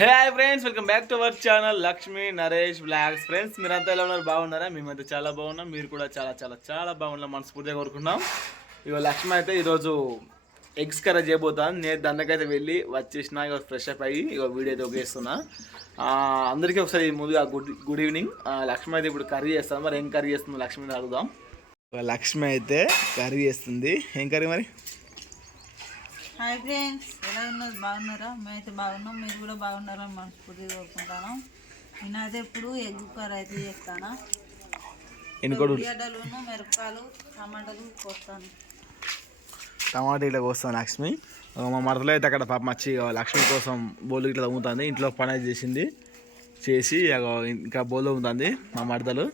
Hey friends welcome back to our channel Lakshmi Naresh blogs friends మీరంతా ఎలా ఉన్నారు? బాగున్నారా? మేమైతే చాలా బాగున్నాం. మీరు కూడా చాలా చాలా చాలా బాగున్నాం మనస్ఫూర్తిగా కోరుకున్నాం ఇక లక్ష్మి అయితే ఈరోజు ఎగ్స్ కర్రీ చేయబోతాను నేను దండకైతే వెళ్ళి వచ్చేసిన ఇక ఫ్రెష్ అప్ అయ్యి ఇక వీడియో అయితే ఒకేస్తున్నా అందరికీ ఒకసారి ముందుగా గుడ్ గుడ్ ఈవినింగ్ లక్ష్మి అయితే ఇప్పుడు కర్రీ చేస్తాను మరి ఏం కర్రీ చేస్తుంది లక్ష్మిని అడుగుదాం. లక్ష్మి అయితే కర్రీ చేస్తుంది. ఏం కర్రీ మరి? హాయ్ ఫ్రెండ్స్ ఎలా ఉన్నారు? బాగున్నారా? మేమైతే బాగున్నాం. మీరు కూడా బాగున్నారని మనస్ఫూర్తిగా కోరుకుంటాను నేనైతే ఇప్పుడు ఎగ్ కూర అయితే చేస్తాను. ఉల్లిగడ్డలు మిరపకాయలు టమాటాలు కోస్తాను. టమాటా ఇట్లా కోస్తాను లక్ష్మి. మా మరదలో అయితే అక్కడ పాప మచ్చి లక్ష్మి కోసం బోలు ఇట్లా తమ్ముతుంది ఇంట్లో పని అయితే చేసింది. చేసి ఇంకా బోలు తమ్ముతుంది మా మరదలు.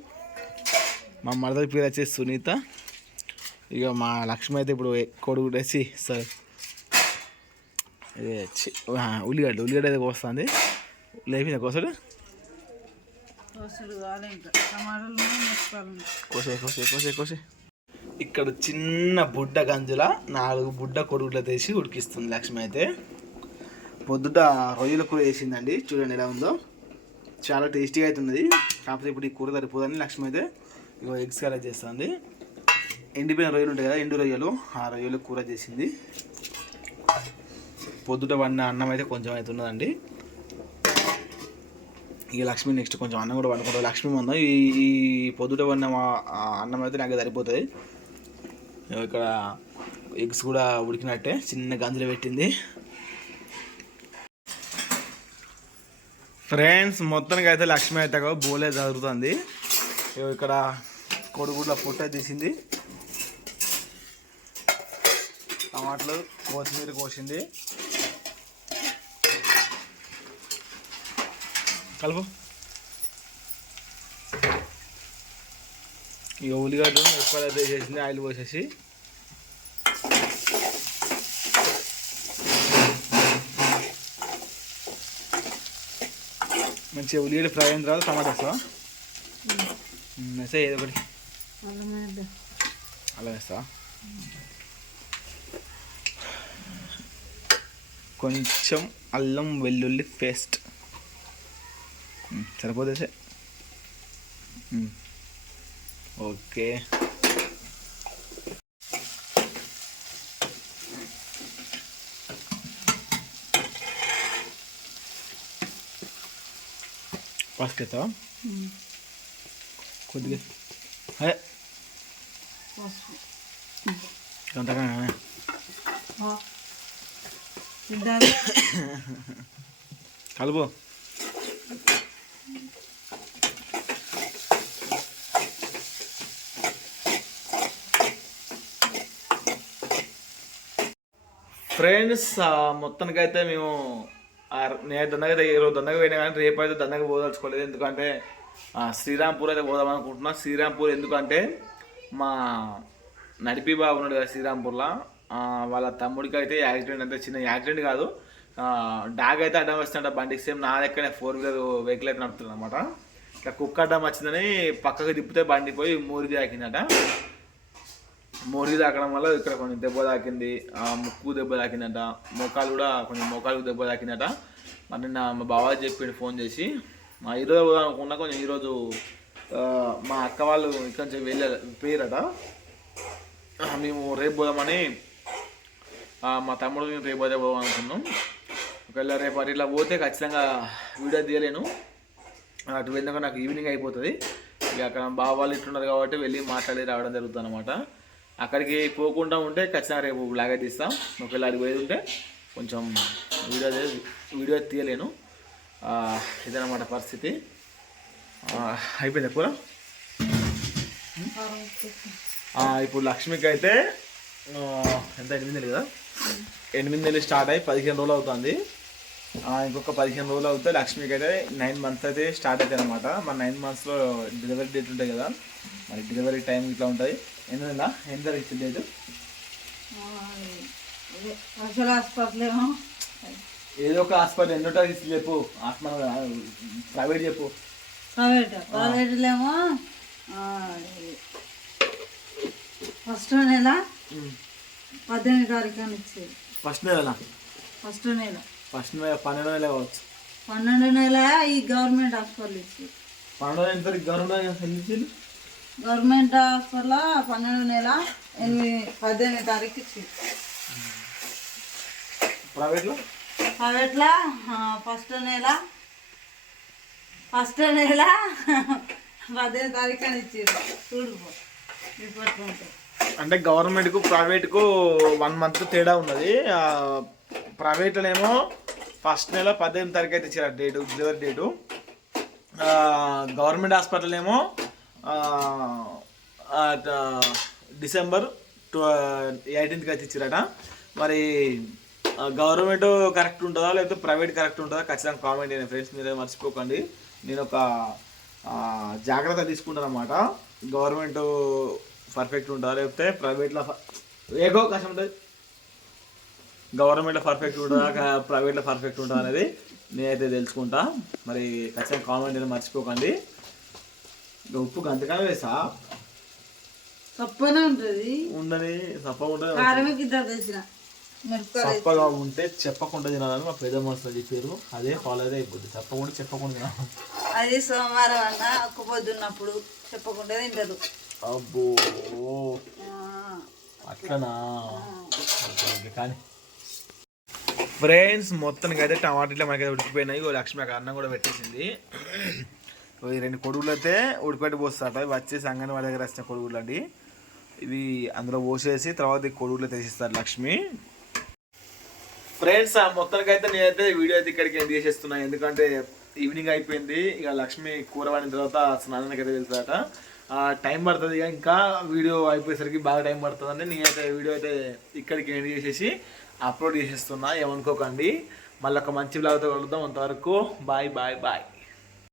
మా మరదల పేరు వచ్చేసి సునీత. ఇక మా లక్ష్మి అయితే ఇప్పుడు కొడుకు వచ్చి సార్ ఇదే ఉల్లిగడ్డ ఉల్లిగడ్డ అయితే కోస్తుంది. లేపింది కోసడు? ఉన్నాయి. కోసే కోసే కోసే కోసే. ఇక్కడ చిన్న బుడ్డ గంజుల నాలుగు బుడ్డ కొడుకులు తీసి ఉడికిస్తుంది లక్ష్మి అయితే. పొద్దుట రొయ్యల కూర వేసిందండి చూడండి ఎలా ఉందో. చాలా టేస్టీగా అయితే ఉన్నది కాకపోతే ఇప్పుడు ఈ కూర సరిపోదని లక్ష్మి అయితే ఇగో ఎగ్స్ కర్రీ చేస్తుంది. ఎండిపోయిన రొయ్యలు ఉంటాయి కదా ఎండు రొయ్యలు. ఆ రొయ్యలు కూర చేసింది. పొద్దుట వండిన అన్నం అయితే కొంచెం అయితే ఉన్నదండి. ఇక లక్ష్మి నెక్స్ట్ కొంచెం అన్నం కూడా వండుకుంటాం. లక్ష్మి మందం ఈ ఈ పొద్దుట వండిన మా- అన్నం అయితే నాకు సరిపోతుంది. ఇక్కడ ఎగ్స్ కూడా ఉడికినట్టే చిన్న గంజులు పెట్టింది. ఫ్రెండ్స్ మొత్తానికి అయితే లక్ష్మి అయితే బోలే జరుగుతుంది ఇక్కడ కొడుగుడ్ల పొట్ట తీసింది. టమాటాలు కొత్తిమీర కోసింది. కలుపు. ఇక ఉల్లిగడ్డలు ఎక్కువ అయితే వేసేసింది ఆయిల్ పోసేసి. మంచిగా ఉల్లిగడ్డ ఫ్రై అయిన తర్వాత టమాటా వేస్తావా? వేసా ఏదో ఒకటి. అలా వేస్తావా? కొంచెం అల్లం వెల్లుల్లి పేస్ట్. సరిపోతే ఓకే పసుపు ఎత్తావా. కొద్దిగా అదే. అంతగా. కలుపు ఫ్రెండ్స్ మొత్తానికి అయితే మేము నేను దండగా ఈ రోజు దండగ పోయినా కానీ రేపు అయితే దండగా పోదలుచుకోలేదు. ఎందుకంటే శ్రీరాంపూర్ అయితే పోదాం అనుకుంటున్నా. శ్రీరాంపూర్ ఎందుకంటే మా నడిపి బాబు ఉన్నాడు కదా శ్రీరాంపూర్లో. వాళ్ళ తమ్ముడికి అయితే యాక్సిడెంట్ అంటే చిన్న యాక్సిడెంట్ కాదు. డాగ్ అయితే అడ్డం వస్తుంట బండికి. సేమ్ నా దగ్గర ఫోర్ వీలర్ వెహికల్ అయితే నడుపుతుంది అనమాట ఇట్లా కుక్క అడ్డం వచ్చిందని పక్కకు తిప్పితే బండి పోయి మూరి తాకిందట మోరికి తాకడం వల్ల ఇక్కడ కొంచెం దెబ్బ తాకింది. ఆ ముక్కు దెబ్బ తాకిందట. మోకాలు కూడా కొంచెం మోకాలు దెబ్బ తాకిందట. మరి నిన్న మా బావ చెప్పిండు ఫోన్ చేసి మా ఈరోజు పోదాం అనుకున్నా కొంచెం ఈరోజు మా అక్క వాళ్ళు ఇక్కడ నుంచి వెళ్ళారు పేరట మేము రేపు పోదామని మా తమ్ముడు మేము రేపు పోతే పోదాం అనుకున్నాం. ఒకవేళ రేపు అటు ఇట్లా పోతే ఖచ్చితంగా వీడియో తీయలేను. అటు వెళ్ళినాక నాకు ఈవినింగ్ అయిపోతుంది. ఇక అక్కడ బావ వాళ్ళు ఇట్లున్నారు కాబట్టి వెళ్ళి మాట్లాడి రావడం జరుగుతుంది అనమాట అక్కడికి పోకుండా ఉంటే ఖచ్చితంగా రేపు బ్లాగే తీస్తాం ఒకవేళ అది పోయేది ఉంటే కొంచెం వీడియో వీడియో తీయలేను. ఆ, ఇదన్నమాట పరిస్థితి. అయిపోయింది కూర? ఇప్పుడు లక్ష్మికి అయితే ఎంత ఎనిమిది కదా? ఎనిమిది నెలలు స్టార్ట్ అయ్యి పదిహేను రోజులు అవుతుంది. ఇంకొక పదిహేను రోజులు అవుతే లక్ష్మికి అయితే నైన్ మంత్స్ అయితే స్టార్ట్ అవుతాయి అనమాట మన నైన్ మంత్స్లో డెలివరీ డేట్ ఉంటాయి కదా. మరి డెలివరీ టైం ఇట్లా ఉంటుంది ఇదే. అసలు హాస్పిటల్ ఏమో ఏదో ఒక హాస్పిటల్ ఎన్నో టాక్స్ చెప్పు హాస్పిటల్ ప్రైవేట్ చెప్పు. ప్రైవేట్ ప్రైవేట్లేమో ఫస్ట్ నెల పద్దెనిమిది తారీఖు అని ఇచ్చేది ఫస్ట్ నెల ఫస్ట్ నెల. ఫస్ట్ నెల పన్నెండు నెల కావచ్చు. పన్నెండు నెల ఈ గవర్నమెంట్ హాస్పిటల్ ఇచ్చి పండుగ ఎంత గవర్నమెంట్ సంధించింది గవర్నమెంట్ హాస్పిటల్ పన్నెండు నెల ఎనిమిది పద్దెనిమిది తారీఖు ఇచ్చి ప్రైవేట్లో? ప్రైవేట్లో ఫస్ట్ నెల ఫస్ట్ నెల పద్దెనిమిది తారీఖు అని ఇచ్చారు చూడు ఇప్పట్లో అంటే గవర్నమెంట్కు ప్రైవేట్కు వన్ మంత్ తేడా ఉన్నది. ప్రైవేట్లోనేమో ఫస్ట్ నెల పద్దెనిమిది తారీఖు అయితే ఇచ్చారు date delivery date government hospital ఏమో డిసెంబర్ టూ ఎయిటీన్త్కి అయితే ఇచ్చారట మరి గవర్నమెంట్ కరెక్ట్ ఉంటుందా? లేకపోతే ప్రైవేట్ కరెక్ట్ ఉంటుందా? ఖచ్చితంగా కామెంట్ చేయండి ఫ్రెండ్స్ మీరు మర్చిపోకండి. నేను ఒక జాగ్రత్త తీసుకుంటాను అనమాట గవర్నమెంట్ పర్ఫెక్ట్ ఉంటుందా? లేకపోతే ప్రైవేట్లో ఏకో అవకాశం ఉంటుంది? గవర్నమెంట్లో పర్ఫెక్ట్ ఉంటుందా? ప్రైవేట్లో పర్ఫెక్ట్ ఉంటుందా అనేది నేనైతే తెలుసుకుంటా. మరి ఖచ్చితంగా కామెంట్ అనేది మర్చిపోకండి. ఇంకా ఉప్పు గంతకాలం వేసా? తప్పనే ఉంటుంది. ఉండని సప్పగా ఉంటుంది కారమే ఇద్దరు తెచ్చిన. మిరపకాయలు సప్పగా ఉంటే చెప్పకుండా తినాలని మా పెద్ద మనుషులు చెప్పారు. అదే ఫాలో అయితే అయిపోద్ది. చెప్పకుండా చెప్పకుండా తినాలి. అది సోమవారం అన్న ఒక్క పొద్దున్నప్పుడు చెప్పకుండా తింటారు. అబ్బో. అట్లనా? కానీ ఫ్రెండ్స్ మొత్తానికి అయితే టమాటాలు మనకైతే ఉడికిపోయినాయి. ఓ లక్ష్మి అక్కడ అన్నం కూడా పెట్టేసింది. ఈ రెండు కొడుగులు అయితే ఉడిపెట్టి పోస్తారట. ఇవి వచ్చేసి అంగన్వాడి దగ్గర వచ్చిన కొడుగులు అండి ఇవి అందులో పోసేసి తర్వాత ఈ కొడుగులు తెచ్చిస్తారు లక్ష్మి. ఫ్రెండ్స్ ఆ మొత్తానికి అయితే నేనైతే వీడియో అయితే ఇక్కడికి ఎండ్ చేసేస్తున్నాను ఎందుకంటే ఈవినింగ్ అయిపోయింది. ఇక లక్ష్మి కూర వాడిన తర్వాత స్నానానికి అయితే వెళ్తారట టైం పడుతుంది ఇక. ఇంకా వీడియో అయిపోయేసరికి బాగా టైం పడుతుందని నేనైతే వీడియో అయితే ఇక్కడికి ఎండ్ చేసేసి అప్లోడ్ చేసేస్తున్నా. ఏమనుకోకండి. మళ్ళీ ఒక మంచి బ్లాగ్తో కలుద్దాం. అంతవరకు బాయ్ బాయ్ బాయ్.